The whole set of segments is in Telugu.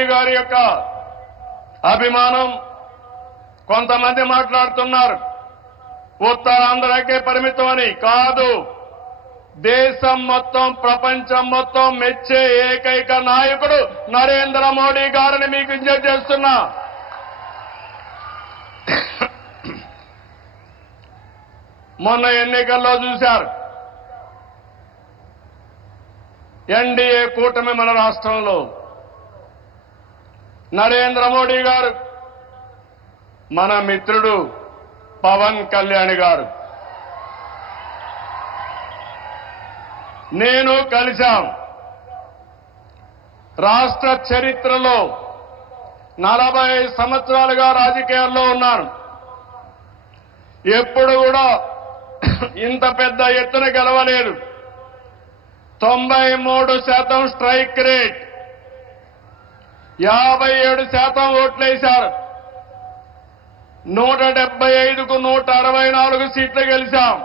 మోడీ గారి యొక్క అభిమానం. కొంతమంది మాట్లాడుతున్నారు ఉత్తరాంధ్రకే పరిమితం అని. కాదు, దేశం మొత్తం ప్రపంచం మొత్తం మెచ్చే ఏకైక నాయకుడు నరేంద్ర మోడీ గారిని మీకు విజ్ఞప్తి చేస్తున్నా. మొన్న ఎన్నికల్లో చూశారు, ఎన్డీఏ కూటమి మన రాష్ట్రంలో నరేంద్ర మోడీ గారు, మన మిత్రుడు పవన్ కళ్యాణ్ గారు, నేను కలిశాం. రాష్ట్ర చరిత్రలో 40 సంవత్సరాలుగా రాజకీయాల్లో ఉన్నాను. ఎప్పుడు కూడా ఇంత పెద్ద ఎత్తున గెలవలేదు. 93% స్ట్రైక్ రేట్, 57% ఓట్లేశారు. 175కు 164 సీట్లు గెలిచాం.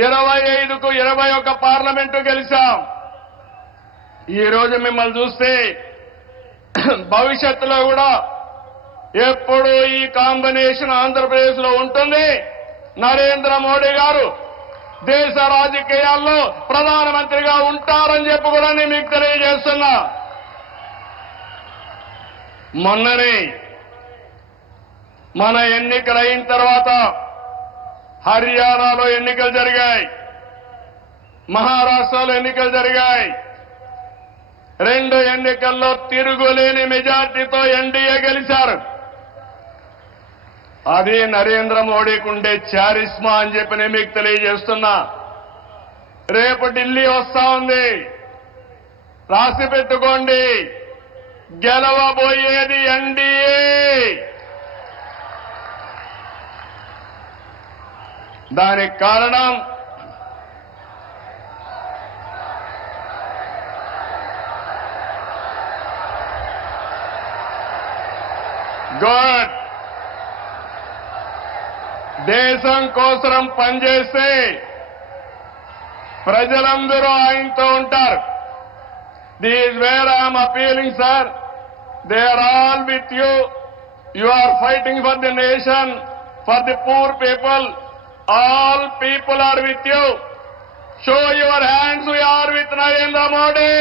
25కు 21 పార్లమెంటు గెలిచాం. ఈ రోజు మిమ్మల్ని చూస్తే భవిష్యత్తులో కూడా ఎప్పుడు ఈ కాంబినేషన్ ఆంధ్రప్రదేశ్ లో ఉంటుంది. నరేంద్ర మోడీ గారు దేశ రాజకీయాల్లో ప్రధానమంత్రిగా ఉంటారని చెప్పి కూడా నేను మీకు తెలియజేస్తున్నా. మొన్ననే మన ఎన్నికలు అయిన తర్వాత హర్యానాలో ఎన్నికలు జరిగాయి, మహారాష్ట్రలో ఎన్నికలు జరిగాయి. 2 ఎన్నికల్లో తిరుగులేని మెజార్టీతో ఎన్డీఏ గెలిచారు. అది నరేంద్ర మోడీకి ఉండే చారిస్మా అని చెప్పి నేను మీకు తెలియజేస్తున్నా. రేపు ఢిల్లీ వస్తా ఉంది, రాసి పెట్టుకోండి. గెలవబోయేది ఎన్డీఏ. దానికి కారణం గుడ్, దేశం కోసం పనిచేస్తే ప్రజలందరూ ఆయనతో ఉంటారు. This where I'm appealing sir, they are all with you. You are fighting for the nation, for the poor people. All people are with you. Show your hands, we are with Narendra Modi.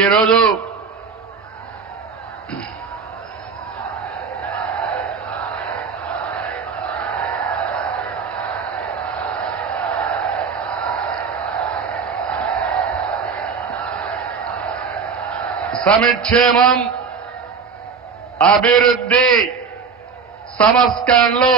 ఈ రోజు సంక్షేమం, అభివృద్ధి, సంస్కరణలు